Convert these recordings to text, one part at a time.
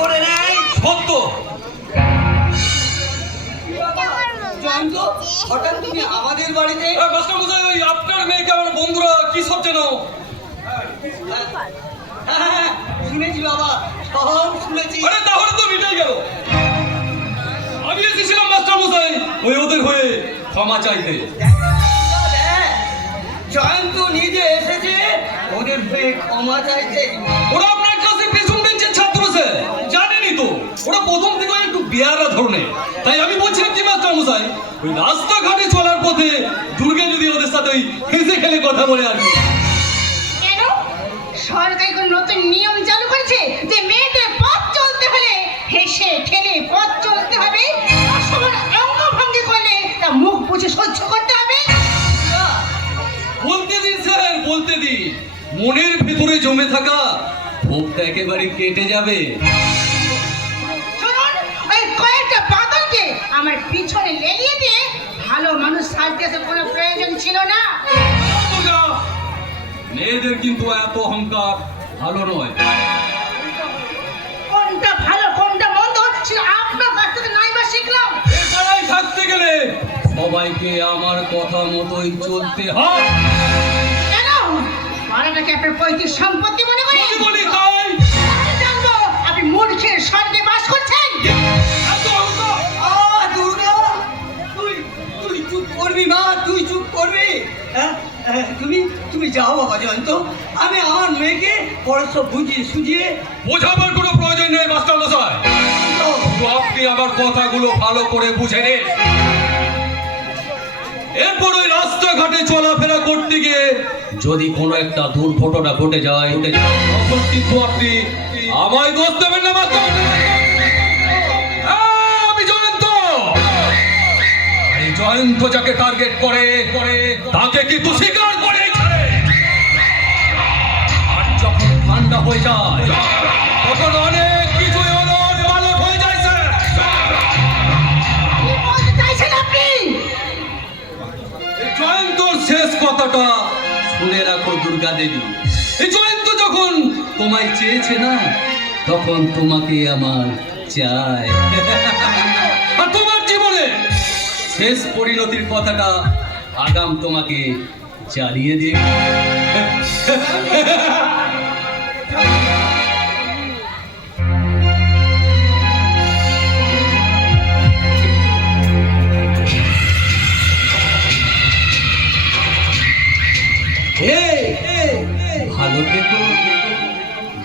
করে নেয়। সত্য। জয়ন্ত, হঠাৎ তুমি আমাদের বাড়িতে? মাস্টার মশাই, ওই আপনার মেয়েকে আমার বন্ধুরা কি সব যেন। হ্যাঁ, শুনেছি বাবা, সব শুনেছি। আরে তাহলে তো মিটাই গেল। আমি এসেছিলাম মাস্টার মশাই ওই ওদের হয়ে ক্ষমা চাইতে। জয়ন্ত নিজে এসেছে ওদের হয়ে ক্ষমা চাইতে। ওরা আপনার ক্লাসে পেছন বেঞ্চের ছাত্র স্যার, জানেনই তো ওরা প্রথম থেকে একটু বেয়ারা ধরনের। তাই আমি বলছিলাম কি মাস্টার মশাই, ওই রাস্তাঘাটে চলার পথে দুর্গে যদি ওদের সাথে ওই হেসে খেলে কথা বলে আর কি। কেন সরকার কোন নতুন নিয়ম চালু করেছে যে মেয়েদের পথ চলতে হলে হেসে খেলে পথ চলতে হবে, সবার অঙ্গভঙ্গি করলে তা মুখ বুঝে সহ্য করতে হবে? বলতে দিন স্যার, বলতে দিন। মনের ভেতরে জমে থাকা ক্ষোভটা একেবারে কেটে যাবে। শুনুন, ওই কয়েকটা বাদলকে আমার পিছনে লেলিয়ে দিয়ে ভালো মানুষ সাজতে আসার কোনো প্রয়োজন ছিল না। মেয়েদের কিন্তু এত অহংকার ভালো নয়। কোনটা ভালো কোনটা মন্দ সেটা আপনার কাছ থেকে নাই বা শিখলাম। এছাড়াই থাকতে গেলে সবাইকে আমার কথা মতোই চলতে হয়। কেন পাড়াটাকে আপনার পৈতৃক সম্পত্তি মনে করেন? কি বলি তাই? আমি জানবো আপনি মূর্খের স্বর্গে বাস করছেন। এত অহংকার। দুর্গা, তুই তুই চুপ করবি মা, তুই চুপ করবি। তুমি তুমি যাও বাবা জয়ন্ত, আমি আমার মেয়েকে পরে সব বুঝিয়ে সুঝিয়ে। বোঝাবার কোনো প্রয়োজন নেই মাস্টার মশাই, শুধু আপনি আমার কথাগুলো ভালো করে বুঝে নিন। এরপর ওই রাস্তাঘাটে চলাফেরা করতে গিয়ে যদি কোনো একটা দুর্ঘটনা ঘটে যায় তখন কিন্তু আপনি আমায় দোষ দেবেন না মাস্টার মশাই। আমি জয়ন্ত, এই জয়ন্ত যাকে টার্গেট করে তাকে কিন্তু স্বীকার করে ছাড়ে। আর যখন ঠান্ডা হয়ে যায় তখন অনেক কিছুই ওলট পালট হয়ে যায় স্যার। কি বলতে চাইছেন আপনি? এই জয়ন্তর শেষ কথাটা শুনে রাখো দুর্গা দেবী। এই জয়ন্ত যখন তোমায় চেয়েছে না, তখন তোমাকে আমার চাই। আর তোমার জীবনে শেষ পরিণতির কথাটা আগাম তোমাকে জ্বালিয়ে দিয়ে। ভালো থেকো,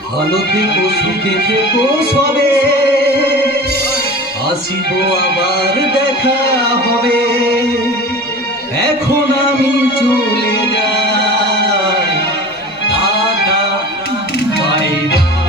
ভালো থেকো, সুখে থেকো সবে, আসিব আবার দেখা হবে। এখন আমি চলে যাই, টাটা, বাই বাই।